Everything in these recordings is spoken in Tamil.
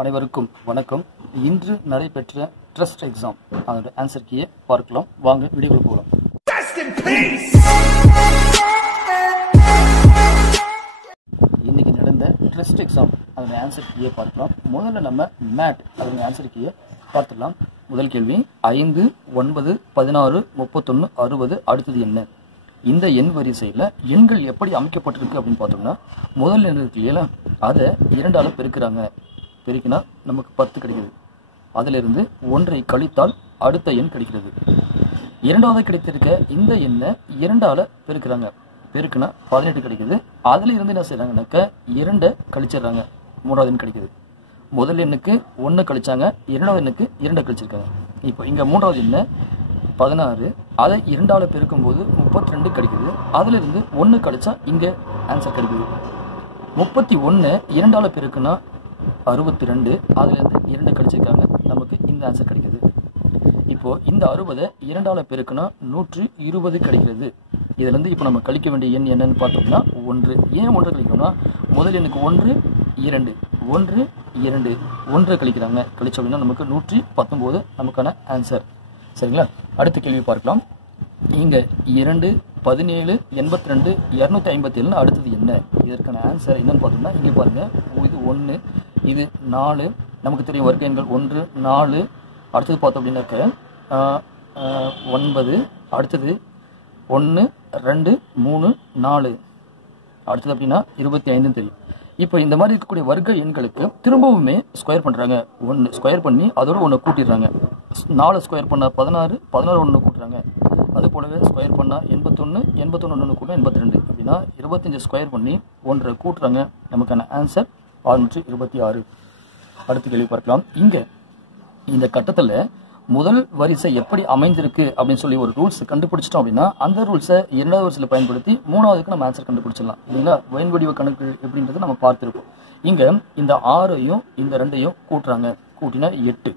அனைவருக்கும் வணக்கம். இன்று நடைபெற்ற ட்ரஸ்ட் எக்ஸாம் அதோட ஆன்சர் கீயை பார்க்கலாம். வாங்க வீடியோக்குள்ள போகலாம். இன்னைக்கு நடந்த ட்ரஸ்ட் எக்ஸாம் அதோட ஆன்சர் கீயை பார்க்கலாம். முதல்ல நம்ம மேட் அதோட ஆன்சர் கீயை பார்த்துடலாம். முதல் கேள்வி 5, 9, 16, 31, 60 அடுத்தது என்ன? இந்த எண் வரிசையில் எண்கள் எப்படி அமைக்கப்பட்டிருக்கு அப்படின்னு பார்த்தோம்னா, முதல் எண் இருக்கு இல்லையா, அதை 2ஆல் பெருக்கிறாங்க. பெருக்கினா நமக்கு 10 கிடைக்குது. அதிலிருந்து 1ஐ கழித்தால் அடுத்த எண் கிடைக்கிறது. இரண்டாவது கிடைத்திருக்க இந்த எண்ணை 2ஆல் பெருக்கிறாங்க. பெருக்குனா 18 கிடைக்குது. அதில் இருந்து என்ன செய்கிறாங்கனாக்க 2ஐ கழிச்சிடுறாங்க, 3வது எண் கிடைக்குது. முதல் எண்ணுக்கு 1 கழிச்சாங்க, இரண்டாவது எண்ணுக்கு 2 கழிச்சிருக்காங்க. இப்போ இங்கே 3வது எண்ணை 16, அதை 2ஆல் பெருக்கும்போது 32 கிடைக்குது. அதிலிருந்து 1 கழிச்சா இங்கே ஆன்சர் கிடைக்குது. 31 2ஆல் பெருக்குனா 62, அதிலிருந்து 2 கழிச்சிருக்காங்க, நமக்கு இந்த ஆன்சர் கிடைக்குது. இப்போ இந்த 60 2ஆல் பெருக்குனா 120 கிடைக்கிறது. இதுலேருந்து இப்போ நம்ம கழிக்க வேண்டிய எண் என்னன்னு பார்த்தோம்னா 1. ஏன் 1 கழிக்கணும்னா, முதல் எண்ணுக்கு 1, 2, 1, 2, 1 கழிக்கிறாங்க. கழிச்ச அப்படின்னா நமக்கு 119 நமக்கான ஆன்சர். சரிங்களா? அடுத்த கேள்வி பார்க்கலாம். இங்கே 2, 17, 82, 257 அடுத்தது என்ன? இதற்கான ஆன்சர் என்னன்னு பார்த்தோம்னா, இங்கே பாருங்கள், இது 1, இது 4, நமக்கு தெரியும் வர்க்க எண்கள் 1, 4. அடுத்தது பார்த்தோம் அப்படின்னாக்க 9, அடுத்தது 1, 2, 3, 4, அடுத்தது அப்படின்னா 25 தெரியும். இப்போ இந்த மாதிரி இருக்கக்கூடிய வர்க்க எண்களுக்கு திரும்பவுமே ஸ்கொயர் பண்ணுறாங்க. 1 ஸ்கொயர் பண்ணி அதோட 1 கூட்டிடுறாங்க. 4 ஸ்கொயர் பண்ணால் 16, 16 1 கூட்டுறாங்க. அது போலவே ஸ்கொயர் பண்ணால் 81, 81 1 கூட்டினா 82. அப்படின்னா 25 ஸ்கொயர் பண்ணி 1 கூட்டுறாங்க. நமக்கான ஆன்சர் 626. அடுத்த கேள்வி பார்க்கலாம். இங்கே இந்த கட்டத்தில் முதல் வரிசை எப்படி அமைந்திருக்கு அப்படின்னு சொல்லி ஒரு ரூல்ஸ் கண்டுபிடிச்சிட்டோம் அப்படின்னா, அந்த ரூல்ஸை 2வது வரிசையில் பயன்படுத்தி 3வதுக்கு நம்ம ஆன்சர் கண்டுபிடிச்சிடலாம் இல்லைங்களா? வயன் வடிவ கணக்கு எப்படின்றத நம்ம பார்த்துருக்கோம். இங்கே இந்த 6ஐயும் இந்த 2ஐயும் கூட்டுறாங்க. கூட்டினா 8.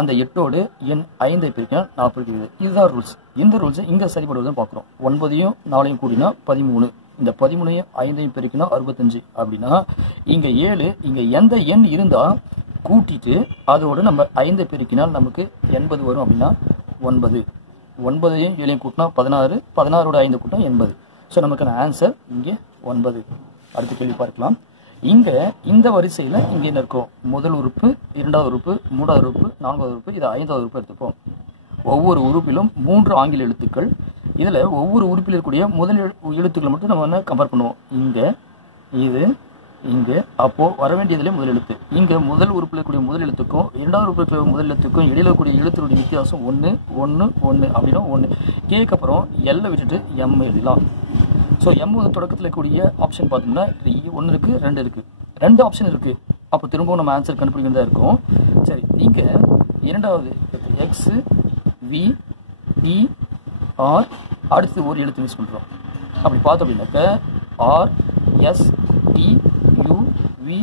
அந்த 8ஓடு எண் 5ஐ பிரிக்கினா 40. இதுதான் ரூல்ஸ். இந்த ரூல்ஸை இங்கே சரிபடுவதும் பார்க்குறோம். 9ஐயும் 4ஐயும் கூட்டினா 13. இந்த 13ஐயும் 5ஐயும் பிரிக்கினா 65. அப்படின்னா இங்கே 7, இங்கே எந்த எண் இருந்தால் கூட்டிட்டு அதோடு நம்ம 5ஐ பெருக்கினால் நமக்கு 80 வரும். அப்படின்னா 9. 9ஐயும் 7ஐயும் கூட்டினா 16, 16ஓட 5 கூட்டினா 80. ஸோ நமக்கான ஆன்சர் இங்கே 9. அடுத்த கேள்வி பார்க்கலாம். இங்கே இந்த வரிசையில் இங்கே என்ன இருக்கும்? முதல் உறுப்பு, 2வது உறுப்பு, 3வது உறுப்பு, 4வது உறுப்பு, இது 5வது உறுப்பு எடுத்துப்போம். ஒவ்வொரு உறுப்பிலும் 3 ஆங்கில எழுத்துக்கள். இதில் ஒவ்வொரு உறுப்பில் இருக்கக்கூடிய முதல் எழுத்துக்களை மட்டும் நம்ம என்ன கம்பேர் பண்ணுவோம். இங்கே, இது, இங்கே. அப்போது வர வேண்டியதிலே முதல் எழுத்து. இங்கே முதல் உறுப்பில் இருக்கக்கூடிய முதல் எழுத்துக்கும் 2வது உறுப்பில் இருக்கிற முதல் எழுத்துக்கும் இடையில இருக்கக்கூடிய எழுத்துடைய வித்தியாசம் 1, 1, 1 அப்படின்னா 1. கேக்கு அப்புறம் எல்லை விட்டுட்டு எம் எழுதலாம். ஸோ எம் வந்து தொடக்கத்தில் இருக்கக்கூடிய ஆப்ஷன் பார்த்தோம்னா 1 இருக்குது, 2 இருக்குது, 2 ஆப்ஷன் இருக்குது. அப்போ திரும்பவும் நம்ம ஆன்சர் கண்டுபிடிக்கிறதா இருக்கும். சரி, நீங்கள் 2வது எக்ஸ், வி, இ, ஆர், அடுத்து ஒரு எழுத்து மிஸ் பண்ணுறோம். அப்படி பார்த்தோம் அப்படின்னாக்க R, S, T, U, V,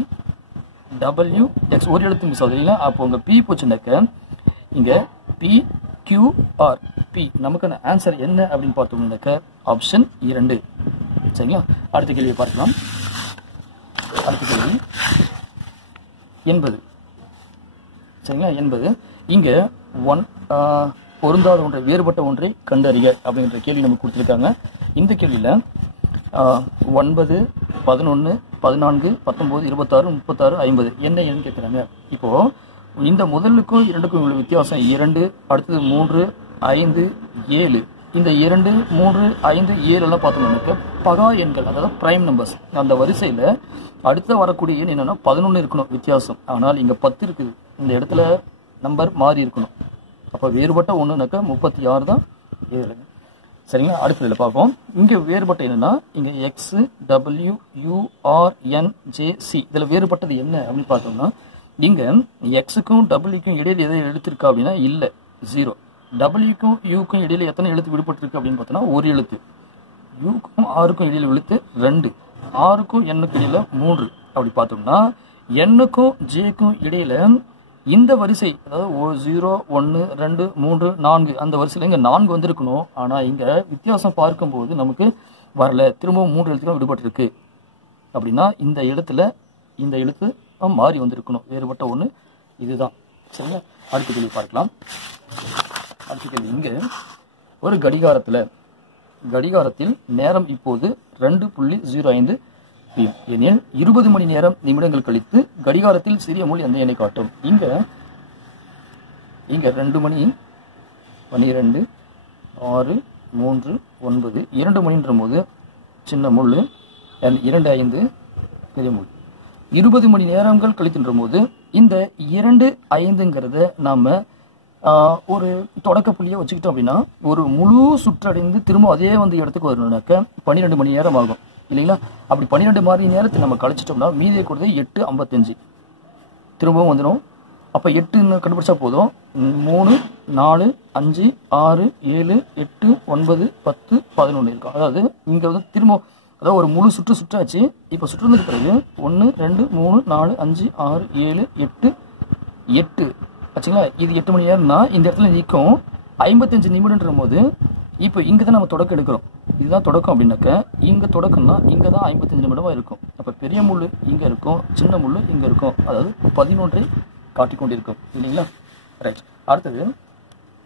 W, X ஒரு எழுத்து மிஸ் ஆகுது இல்லைங்களா? அப்போ உங்கள் பி போச்சுன்னாக்க இங்கே பி, கியூ, ஆர், பி. நமக்கான ஆன்சர் என்ன அப்படின்னு பார்த்தோம்னாக்க ஆப்ஷன் 2. சரிங்களா? அடுத்த கேள்வியை பார்க்கலாம். அடுத்த கேள்வி 80. சரிங்களா? 80. இங்கே பொருந்தாத ஒன்றை, வேறுபட்ட ஒன்றை கண்டறிக அப்படின்ற கேள்வி நமக்கு கொடுத்துருக்காங்க. இந்த கேள்வியில் 9, 11, 14, 19, 26, 36, 50 என்ன ஏன்னு கேட்குறாங்க. இப்போது இந்த முதலுக்கும் 2க்கும் உள்ள வித்தியாசம் 2, அடுத்தது 3, 5, 7. இந்த 2, 3, 5, 7 எல்லாம் பார்த்தோம்னாக்க பகா எண்கள், அதாவது பிரைம் நம்பர்ஸ். அந்த வரிசையில் அடுத்த வரக்கூடிய எண் என்னென்னா 11 இருக்கணும் வித்தியாசம். ஆனால் இங்கே 10 இருக்குது. இந்த இடத்துல நம்பர் மாறி இருக்கணும். அப்போ வேறுபட்ட ஒன்றுனாக்கா 36 தான் இதில். சரிங்களா? அடுத்ததில் பார்ப்போம். இங்கே வேறுபட்ட என்னன்னா, இங்கே X, W, U, R, N, J, C. இதில் வேறுபட்டது என்ன அப்படின்னு பார்த்தோம்னா, இங்கே எக்ஸுக்கும் டபிள்யூக்கும் இடையில் எதை எழுத்துருக்கா அப்படின்னா இல்லை, 0. டபிள்யூக்கும் யூக்கும் இடையில் எத்தனை எழுத்து விடுபட்டிருக்கு அப்படின்னு பார்த்தோன்னா ஒரு எழுத்து. யூக்கும் ஆருக்கும் இடையில் எழுத்து 2. ஆருக்கும் எண்ணுக்கு இடையில் 3. அப்படி பார்த்தோம்னா எண்ணுக்கும் ஜேக்கும் இடையில் இந்த வரிசை, அதாவது 0, 1, 2, 3, 4 அந்த வரிசையில் இங்கே 4 வந்திருக்கணும். ஆனால் இங்கே வித்தியாசம் பார்க்கும்போது நமக்கு வரல. திரும்பவும் 3 எழுத்துக்கள் விடுபட்டிருக்கு. அப்படின்னா இந்த எழுத்துல இந்த எழுத்து மாறி வந்திருக்கணும். வேறுபட்ட ஒன்று இதுதான். சரிங்களா? அடுத்த கேள்வி பார்க்கலாம். அடுத்த கேள்வி, இங்கே ஒரு கடிகாரத்தில் நேரம் இப்போது 2:05 PM எனில் 20 மணி நேரம் நிமிடங்கள் கழித்து கடிகாரத்தில் சிறிய முள் எந்த எண்ணை காட்டும்? இங்க 2 மணி 12 6 3 9 2 மணின்ற போது சின்ன முள், 2:05 பெரிய முள். 20 மணி நேரங்கள் கழித்துன்ற போது இந்த 2:05ங்கிறத நாம ஒரு தொடக்க புள்ளியை வச்சுக்கிட்டோம் அப்படின்னா ஒரு முழு சுற்றடைந்து திரும்ப அதே இடத்துக்கு வரணும்னாக்க 12 மணி நேரம் ஆகும் இல்லைங்களா? அப்படி 12 மணி நேரத்தை நம்ம கழிச்சிட்டோம்னா மீதி கொடுத்து 8:55 திரும்பவும் வந்துடும். அப்போ 8ன்னு கண்டுபிடிச்சா போதும். 3 4 5 6 7 8 9 10 11 இருக்கும். அதாவது இங்கே திரும்ப அதாவது ஒரு முழு சுற்றாச்சு. இப்போ சுற்றுனதுக்கு பிறகு 1 2 3 4 5 6 7 8 ஆச்சுங்களா? இது 8 மணி நேரம்னா இந்த இடத்துல நிற்கும் 55 நிமிடம்ன்ற போது இப்போ இங்கே தான் நம்ம தொடக்கம் எடுக்கிறோம். இதுதான் தொடக்கம் அப்படின்னாக்க இங்கே தொடக்கம்னா இங்கே தான் 55 நிமிடமாக இருக்கும். அப்போ பெரிய முள் இங்கே இருக்கும், சின்ன முள் இங்கே இருக்கும். அதாவது 11ஐ காட்டிக்கொண்டிருக்கும் இல்லைங்களா? ரைட். அடுத்தது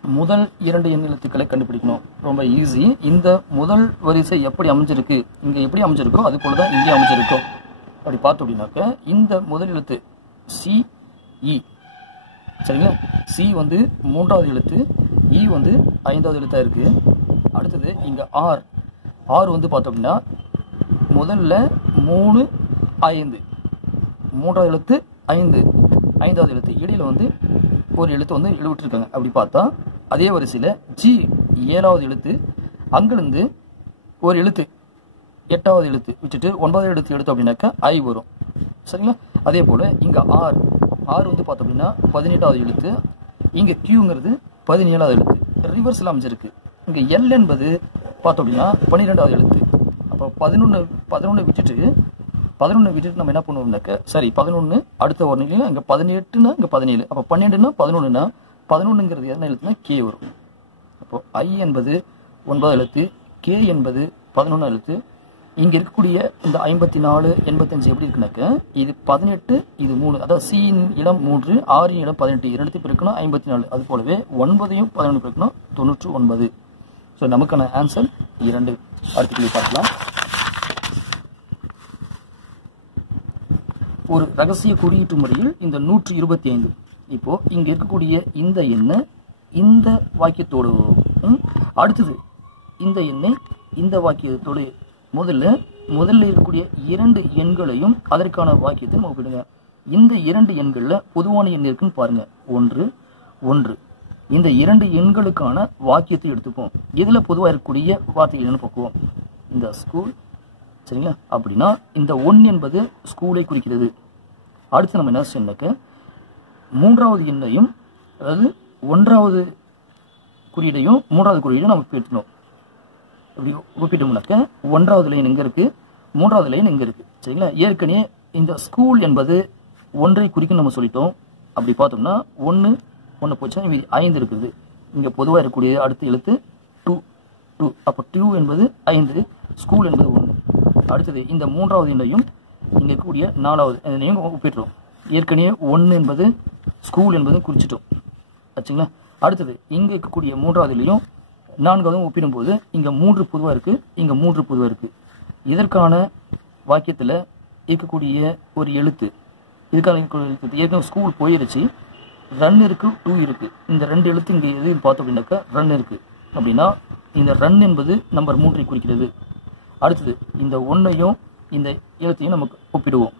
முதல் 2 எண் எழுத்துக்களை கண்டுபிடிக்கணும். ரொம்ப ஈஸி. இந்த முதல் வரிசை எப்படி அமைஞ்சிருக்கு, இங்கே எப்படி அமைஞ்சிருக்கோ அது போல தான் இங்கே அமைஞ்சிருக்கும். அப்படி பார்த்தோம் அப்படின்னாக்க இந்த முதல் எழுத்து CE சரிங்களா? C 3வது எழுத்து, E 5வது எழுத்தா இருக்கு. அடுத்தது இங்க R பார்த்தோம் அப்படின்னா முதல்ல 3 5 3வது எழுத்து 5வது எழுத்து இடையில ஒரு எழுத்து விட்டுருக்காங்க. அப்படி பார்த்தா அதே வரிசையில் G 7வது எழுத்து, அங்கிருந்து ஒரு எழுத்து 8வது எழுத்து விட்டுட்டு 9வது எழுத்து எடுத்தோம் அப்படின்னாக்கா I வரும். சரிங்களா? அதே போல் இங்கே R பார்த்தோம் அப்படின்னா 18வது எழுத்து, இங்கே Qங்கிறது 17வது எழுத்து. ரிவர்ஸில் அமைஞ்சிருக்கு. இங்கே L என்பது பார்த்தோம் அப்படின்னா 12வது எழுத்து. அப்போ 11 விட்டுட்டு நம்ம என்ன பண்ணுவோம்னாக்க 11 அடுத்த ஒரு நிலையில் இங்கே 18னா இங்கே 17. அப்போ 12னா 11னா 11ங்கிறது என்ன எழுத்துனா K வரும். அப்போ I என்பது 9வது எழுத்து, K என்பது 11வது எழுத்து. இங்கே இருக்கக்கூடிய இந்த 54 85 எப்படி இருக்குனாக்க இது 18 இது 3, அதாவது C இன் இடம் 3, R இன் இடம் 18, இரண்டு பிறக்கணும் 54. அது போலவே 9ஐயும் 11 பிறக்கணும் 99. ஸோ நமக்கான ஆன்சர் 2. அடுத்த கேள்வி பார்க்கலாம். ஒரு ரகசிய குறியீட்டு முறையில் இந்த 125 இப்போ இங்க இருக்கக்கூடிய இந்த எண்ணை இந்த வாக்கியத்தோடு அடுத்தது இந்த எண்ணை இந்த வாக்கியத்தோடு முதல்ல இருக்கக்கூடிய 2 எண்களையும் அதற்கான வாக்கியத்தை நம்ம ஒப்பிடுங்க. இந்த 2 எண்களில் பொதுவான எண் இருக்குன்னு பாருங்க. 1 1. இந்த 2 எண்களுக்கான வாக்கியத்தை எடுத்துப்போம். இதில் பொதுவாக இருக்கக்கூடிய வார்த்தைகள் என்னன்னு பார்க்குவோம். இந்த ஸ்கூல் சரிங்களா? அப்படின்னா இந்த 1 என்பது ஸ்கூலை குறிக்கிறது. அடுத்து நம்ம என்ன சொன்னாக்க 3வது எண்ணையும் அதாவது 1வது குறியீடையும் 3வது குறியீடையும் நமக்கு எடுத்துக்கணும். அப்படி ஒப்பிட்டோம்னாக்க 1வது லைன் எங்கே இருக்குது, 3வது லைன் எங்கே இருக்குது சரிங்களா? ஏற்கனவே இந்த ஸ்கூல் என்பது 1ஐ குறிக்கும் நம்ம சொல்லிட்டோம். அப்படி பார்த்தோம்னா 1 போச்சுன்னா மீதி 5 இருக்குது. இங்கே பொதுவாக இருக்கக்கூடிய அடுத்த எழுத்து 2. அப்போ 2 என்பது 5, ஸ்கூல் என்பது 1. அடுத்தது இந்த 3வது எண்ணையும் இங்கே இருக்கக்கூடிய 4வது எண்ணையும் ஒப்பிட்டுரும். ஏற்கனவே 1 என்பது ஸ்கூல் என்பது குறிச்சிட்டோம் ஆச்சுங்களா? அடுத்தது இங்கே இருக்கக்கூடிய 3வதுலையும் 4வதும் ஒப்பிடும்போது இங்கே 3 பொதுவாக இருக்குது, இங்கே 3 பொதுவாக இருக்குது. இதற்கான வாக்கியத்தில் இருக்கக்கூடிய ஒரு எழுத்து இதுக்கான எழுத்து ஏற்கனவே ஸ்கூல் போயிருச்சு, ரன் இருக்குது, 2 இருக்குது. இந்த 2 எழுத்து இங்கே எது பார்த்தோம் அப்படின்னாக்கா ரன் இருக்குது. அப்படின்னா இந்த ரன் என்பது நம்பர் 3ஐ குறிக்கிறது. அடுத்தது இந்த 1ஐயும் இந்த எழுத்தையும் நமக்கு ஒப்பிடுவோம்.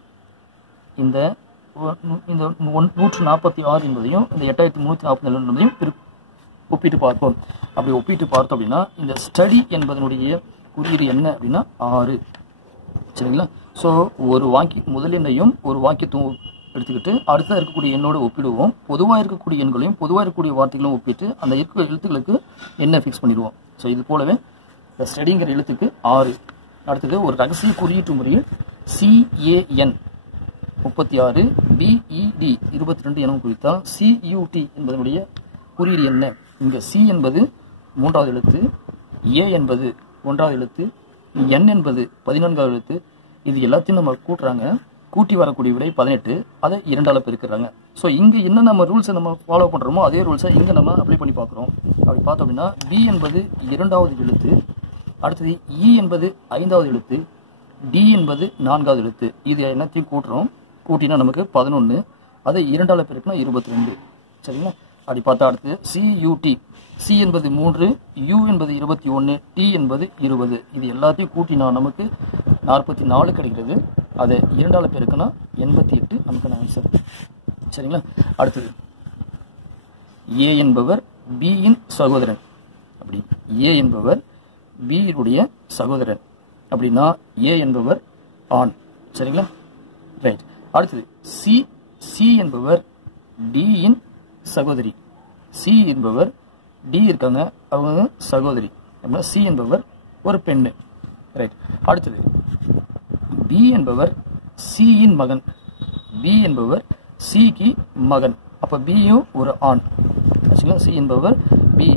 இந்த 146 என்பதையும் இந்த 8347 என்பதையும் ஒப்பிட்டு பார்ப்போம். அப்படி ஒப்பிட்டு பார்த்தோம் அப்படின்னா இந்த ஸ்டடி என்பதனுடைய குறியீடு என்ன அப்படின்னா 6 சரிங்களா? ஸோ ஒரு முதல் எண்ணையும் ஒரு வாக்கியத்தையும் எடுத்துக்கிட்டு அடுத்த இருக்கக்கூடிய எண்ணோடு ஒப்பிடுவோம். பொதுவாக இருக்கக்கூடிய எண்களையும் பொதுவாக இருக்கக்கூடிய வார்த்தைகளும் ஒப்பிட்டு அந்த இருக்கிற எழுத்துக்களுக்கு என்ன ஃபிக்ஸ் பண்ணிடுவோம். ஸோ இது போலவே இந்த ஸ்டடிங்கிற எழுத்துக்கு 6. அடுத்தது ஒரு ரகசிய குறியீட்டு முறையில் CAN 36 BED 22 என குறித்தால் CUT என்பதனுடைய குறியீடு என்ன? இங்கே C என்பது 3வது எழுத்து, A என்பது 1வது எழுத்து, N என்பது 14வது எழுத்து. இது எல்லாத்தையும் நம்ம கூட்டி வரக்கூடிய விடை 18, அதை 2ஆல் பெருக்கிறாங்க. ஸோ இங்கே என்ன நம்ம ரூல்ஸை நம்ம ஃபாலோ பண்ணுறோமோ அதே ரூல்ஸை இங்கே நம்ம அப்ளை பண்ணி பார்க்குறோம். அப்படி பார்த்தோம் அப்படின்னா பி என்பது 2வது எழுத்து, அடுத்தது இ என்பது 5வது எழுத்து, டி என்பது 4வது எழுத்து. இது எல்லாத்தையும் கூட்டுறோம். கூட்டினா நமக்கு 11, அதை 2ஆல் பெருக்கினா 22. சரிங்களா? அப்படி பார்த்தா அடுத்து சியூடி, சி என்பது 3, யூ என்பது 21, டி என்பது 20. இது எல்லாத்தையும் கூட்டினா நமக்கு 44 கிடைக்கிறது. அதை 2ஆல் பெருக்கினா 88 நமக்கு ஆன்சர். சரிங்களா? அடுத்தது ஏ என்பவர் பியின் சகோதரன். அப்படி ஏ என்பவர் பியினுடைய சகோதரன் அப்படின்னா ஏ என்பவர் ஆண். சரிங்களா? ரைட். அடுத்தது சி, சி என்பவர் டியின் சகோதரி. சி என்பவர் டி இருக்காங்க, அவங்க சகோதரி அப்படின்னா சி என்பவர் ஒரு பெண்ணு. ரைட். அடுத்தது பி என்பவர் சியின் மகன். பி என்பவர் சிக்கு மகன், அப்போ பியும் ஒரு ஆண். சரிங்களா? சி என்பவர் பி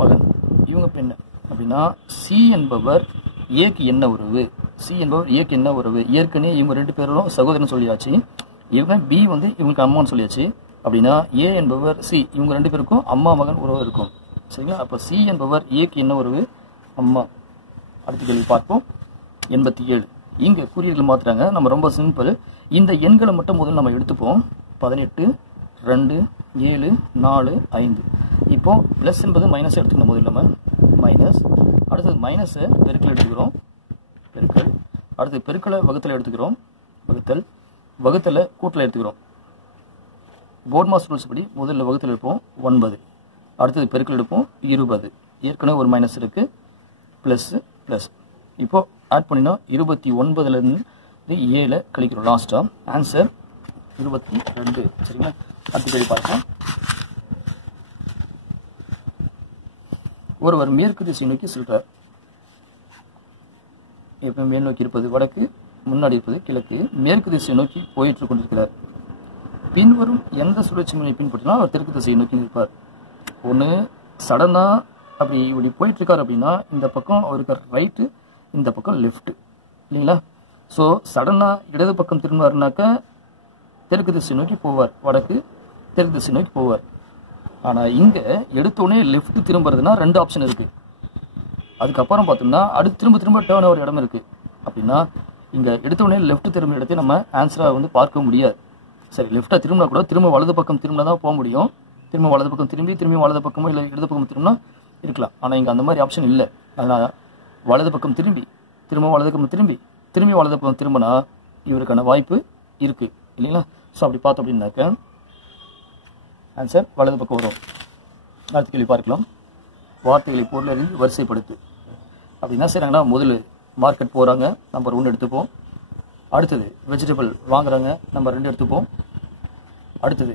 மகன், இவங்க பெண்ணு அப்படின்னா சி என்பவர் ஏக்கு என்ன உறவு? சி என்பவர் ஏக்கு என்ன உறவு? ஏற்கனவே இவங்க 2 பேரும் சகோதரன் சொல்லியாச்சு. இவங்க பி வந்து இவங்களுக்கு அம்மான்னு சொல்லியாச்சு. அப்படின்னா ஏ என்பவர் சி, இவங்க 2 பேருக்கும் அம்மா மகன் உறவு இருக்கும். சரிங்களா? அப்போ சி என்பவர் ஏக்கு என்ன உறவு? அம்மா. அடுத்த கேள்வி பார்ப்போம். 87. இங்கே குறியீடுகள் மாற்றுறாங்க. நம்ம ரொம்ப சிம்பிள். இந்த எண்களை மட்டும் முதல்ல நம்ம எடுத்துப்போம். 18, 2, 7, 4, 5. இப்போ ப்ளஸ் என்பது மைனஸ் எடுத்துக்கணும். முதல்ல நம்ம மைனஸ், அடுத்தது மைனஸை பெருக்கல் எடுத்துக்கிறோம், பெருக்கல். அடுத்து பெருக்கலை வகுத்தலை எடுத்துக்கிறோம், வகுத்தல். வகுத்தலை கூட்டலை எடுத்துக்கிறோம். போர்ட் மாஸ்டர் ரூல்ஸ் படி முதல்ல வகுத்தல் எடுப்போம் 9, அடுத்தது பெருக்கல் எடுப்போம் 20. ஏற்கனவே ஒரு மைனஸ் இருக்குது, ப்ளஸ் ப்ளஸ். இப்போது ஆட் பண்ணினா 29லேருந்து 7 கழிக்கிறோம். லாஸ்ட்டாக ஆன்சர் 22. சரிங்களா? அடுத்த கேள்வி பார்க்கலாம். ஒருவர் மேற்கு திசை நோக்கி செல்றார். எப்போ மேல் நோக்கி இருப்பது வடக்கு, முன்னாடி இருப்பது கிழக்கு. மேற்கு திசை நோக்கி போயிட்டு கொண்டிருக்கிறார். பின்வரும் எந்த சுழற்சி முறையை பின்பற்றினா அவர் தெற்கு திசையை நோக்கி நிற்பார்? ஒன்று சடனாக அப்படி இப்படி போயிட்டுருக்கார் அப்படின்னா இந்த பக்கம் அவருக்கு ரைட்டு, இந்த பக்கம் லெஃப்ட்டு, இல்லைங்களா? ஸோ சடனாக இடது பக்கம் திரும்பினார்னாக்கா தெற்கு திசை நோக்கி போவார், வடக்கு தெற்கு திசை நோக்கி போவார். ஆனால் இங்கே எடுத்தோடனே லெஃப்ட் திரும்புறதுனா 2 ஆப்ஷன் இருக்குது. அதுக்கப்புறம் பார்த்தோம்னா அடுத்து திரும்ப திரும்ப டேர்ன் ஒரு இடம் இருக்குது. அப்படின்னா இங்கே எடுத்தோடனே லெஃப்ட் திரும்ப இடத்தை நம்ம ஆன்சராக வந்து பார்க்க முடியாது. சரி, லெஃப்டாக திரும்பினா கூட திரும்ப வலது பக்கம் திரும்பினா தான் போக முடியும். திரும்ப வலது பக்கம் திரும்பி வலது பக்கமோ இல்லை இடது பக்கம் திரும்பினா இருக்கலாம். ஆனால் இங்கே அந்த மாதிரி ஆப்ஷன் இல்லை. அதனால் வலது பக்கம் திரும்ப வலது பக்கம் திரும்பி வலது பக்கம் திரும்பினா இவருக்கான வாய்ப்பு இருக்குது, இல்லைங்களா? ஸோ அப்படி பார்த்தோம் அப்படின்னாக்க ஆன்சர் வலது பக்கம் வரும். அடுத்த கேள்வி பார்க்கலாம். வார்த்தைகளை பொருளறிந்து வரிசைப்படுத்து. அப்படின்னா செய்கிறாங்கன்னா முதல்ல மார்க்கெட் போகிறாங்க, நம்பர் 1 எடுத்துப்போம். அடுத்தது வெஜிடபிள் வாங்குறாங்க, நம்பர் 2 எடுத்துப்போம். அடுத்தது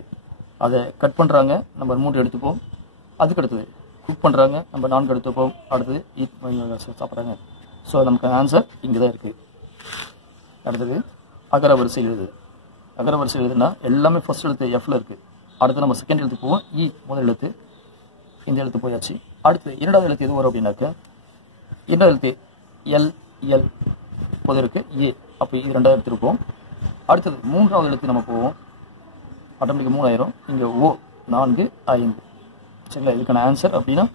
அதை கட் பண்ணுறாங்க, நம்பர் 3 எடுத்துப்போம். அதுக்கு அடுத்தது குக் பண்ணுறாங்க, நம்பர் 4 எடுத்துப்போம். அடுத்தது சாப்பிட்றாங்க. ஸோ நமக்கு ஆன்சர் இங்கே தான் இருக்குது. அடுத்தது அகர வரிசை எழுது. அகர வரிசை எழுதுனா எல்லாமே ஃபர்ஸ்ட் எழுத்து எஃப்ல இருக்குது. அடுத்து நம்ம செகண்ட் எழுத்து போவோம், இ முதல் எழுத்து, இந்த எழுத்து போயாச்சு. அடுத்து 2வது எழுத்து எது வரும் அப்படின்னாக்க 2வது எழுத்து எல், எல் பொது இருக்குது, ஏ, அப்போ இது 2வது எடுத்துருப்போம். அடுத்தது 3வது எழுத்து நம்ம போவோம், ஆட்டோமேட்டிக் 3 ஆயிரும். இங்கே ஓ 4, 5. சரிங்களா? இதுக்கான ஆன்சர் அப்படின்னா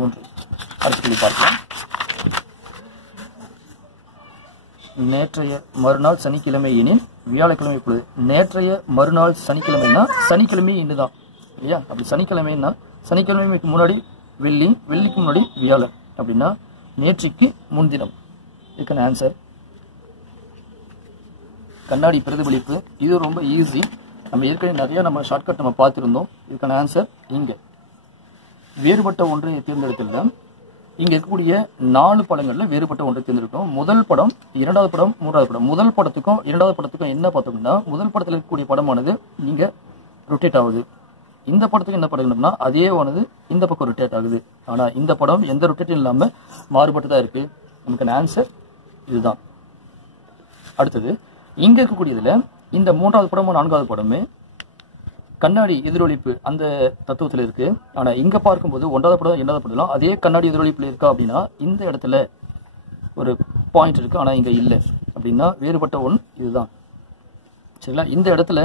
3. அடுத்த கேள்வி பார்க்கலாம். நேற்றைய மறுநாள் சனிக்கிழமை எனில் வியாழக்கிழமை பொழுது. நேற்றைய மறுநாள் சனிக்கிழமைனா சனிக்கிழமை இன்னுதான், இல்லையா? அப்படி சனிக்கிழமைன்னா சனிக்கிழமைக்கு முன்னாடி வெள்ளி, வெள்ளிக்கு முன்னாடி வியாழன். அப்படின்னா நேற்றுக்கு முன்தினம். இதுக்கான ஆன்சர் கண்ணாடி பிரதிபலிப்பு. இது ரொம்ப ஈஸி. நம்ம ஏற்கனவே நிறைய நம்ம ஷார்ட்கட் நம்ம பார்த்துருந்தோம். இதுக்கான ஆன்சர் இங்கே வேறுபட்ட ஒன்றை தேர்ந்தெடுத்துள்ள. இங்கே இருக்கக்கூடிய 4 படங்களில் வேறுபட்ட ஒன்றை தேர்ந்தெடுக்கும். முதல் படம், 2வது படம், 3வது படம். முதல் படத்துக்கும் 2வது படத்துக்கும் என்ன பார்த்தோம்னா முதல் படத்தில் இருக்கக்கூடிய படமானது இங்கே ரொட்டேட் ஆகுது. இந்த படத்துக்கு என்ன படம் அதே ஆனது இந்த பக்கம் ரொட்டேட் ஆகுது. ஆனால் இந்த படம் எந்த ரொட்டேட்டும் இல்லாமல் மாறுபட்டு தான் இருக்குது. நமக்கு ஆன்சர் இதுதான். அடுத்தது இங்கே இருக்கக்கூடியதில் இந்த 3வது படமும் 4வது படமே கண்ணாடி எதிரொலிப்பு அந்த தத்துவத்தில் இருக்குது. ஆனால் இங்கே பார்க்கும்போது 1வது படம் 2வது படம்லாம் அதே கண்ணாடி எதிரொலிப்பில் இருக்கா அப்படின்னா இந்த இடத்துல ஒரு பாயிண்ட் இருக்குது, ஆனால் இங்கே இல்லை. அப்படின்னா வேறுபட்ட ஒன்று இதுதான். சரிங்களா? இந்த இடத்துல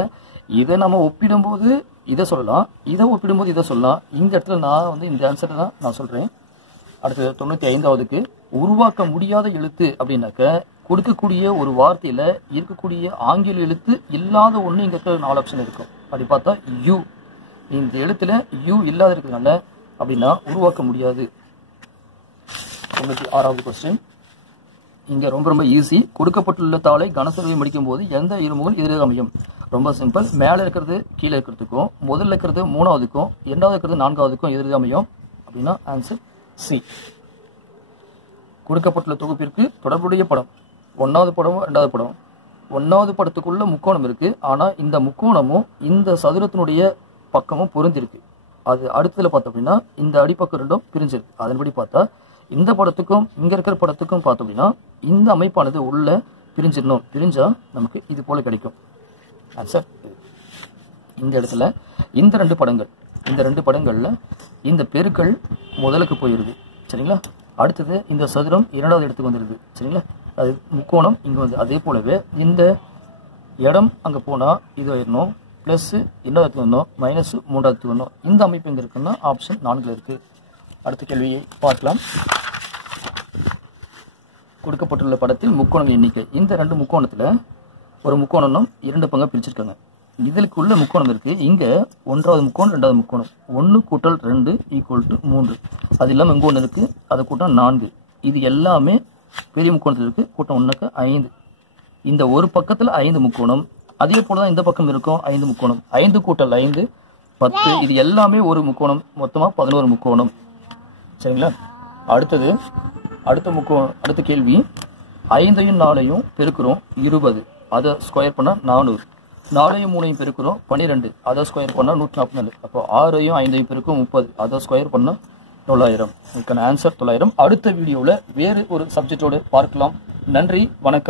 இதை நம்ம ஒப்பிடும்போது இதை சொல்லலாம், இதை ஒப்பிடும்போது இதை சொல்லலாம். இந்த இடத்துல நான் வந்து இந்த ஆன்சரை தான் நான் சொல்கிறேன். அடுத்தது 95வதுக்கு உருவாக்க முடியாத எழுத்து அப்படின்னாக்க கொடுக்கக்கூடிய ஒரு வார்த்தையில் இருக்கக்கூடிய ஆங்கில எழுத்து இல்லாத ஒன்று இங்கே இருக்க 4 ஆப்ஷன் இருக்கும். அப்படி பார்த்தா யூ, இந்த எழுத்துல யூ இல்லாத இருக்கிறதுனால அப்படின்னா உருவாக்க முடியாது. 96வது கொஸ்டின் இங்கே ரொம்ப ஈஸி. கொடுக்கப்பட்டுள்ள தாளை கனசரிவை முடிக்கும் போது எந்த இருமுகள் எதிராக அமையும்? ரொம்ப சிம்பிள். மேலே இருக்கிறது கீழே இருக்கிறதுக்கும், முதல்ல இருக்கிறது 3வதுக்கும், 2வது இருக்கிறது 4வதுக்கும் எதிராக அமையும் அப்படின்னா ஆன்சர் சி. கொடுக்கப்பட்டுள்ள தொகுப்பிற்கு தொடர்புடைய படம் 1வது படம் 2வது படம். 1வது படத்துக்குள்ள முக்கோணம் இருக்கு, ஆனா இந்த முக்கோணமும் இந்த சதுரத்தினுடைய பக்கமும் பொருந்திருக்கு. அது அடுத்ததுல பார்த்தோம் அப்படின்னா இந்த அடிப்பக்கம் ரெண்டும் பிரிஞ்சிருக்கு. அதன்படி பார்த்தா இந்த படத்துக்கும் இங்க இருக்கிற படத்துக்கும் பார்த்தோம் அப்படின்னா இந்த அமைப்பானது உள்ள பிரிஞ்சிடணும். பிரிஞ்சா நமக்கு இது போல கிடைக்கும் ஆன்சர். இந்த இடத்துல இந்த 2 படங்கள்ல இந்த பெருக்கல் முதலுக்கு போயிருது. சரிங்களா? அடுத்தது இந்த சதுரம் 2வது இடத்துக்கு வந்துடுது. சரிங்களா? அது முக்கோணம் இங்கே வந்து அதே போலவே இந்த இடம் அங்கே போனால் இது ஆயிடணும், ப்ளஸ் 2வது வரணும், மைனஸ் 3வது வரணும். இந்த அமைப்பு எங்கே இருக்குன்னா ஆப்ஷன் 4 இருக்குது. அடுத்த கேள்வியை பார்க்கலாம். கொடுக்கப்பட்டுள்ள படத்தில் முக்கோணம் எண்ணிக்கை. இந்த 2 முக்கோணத்தில் ஒரு முக்கோணம் 2 பங்காக பிரிச்சிருக்காங்க. இதற்குள்ள முக்கோணம் இருக்கு. இங்க 1வது முக்கோணம் 2வது முக்கோணம் 1 கூட்டல் 2 = 3. அது இல்லாமல் இங்கே 1 இருக்கு, அதை கூட்டம் 4. இது எல்லாமே பெரிய முக்கோணத்தில் இருக்கு. கூட்டம் 1க்கு 5. இந்த ஒரு பக்கத்தில் 5 முக்கோணம், அதே போல தான் இந்த பக்கம் இருக்கும் 5 முக்கோணம். 5 கூட்டல் 5 10. இது எல்லாமே ஒரு முக்கோணம், மொத்தமாக 11 முக்கோணம். சரிங்களா? அடுத்த கேள்வி 5ஐயும் 4ஐயும் பெருக்கிறோம் 20, அதை ஸ்கொயர் பண்ணால் 400. 4ஐயும் 3ஐயும் பெருக்கிறோம் 12, அதை ஸ்கொயர் பண்ணால் 144. அப்போ 6ஐயும் 5ஐயும் பெருக்கும் 30, அதை ஸ்கொயர் பண்ணால் 900. இதுக்கான ஆன்சர் 900. அடுத்த வீடியோவில் வேறு ஒரு சப்ஜெக்டோடு பார்க்கலாம். நன்றி, வணக்கம்.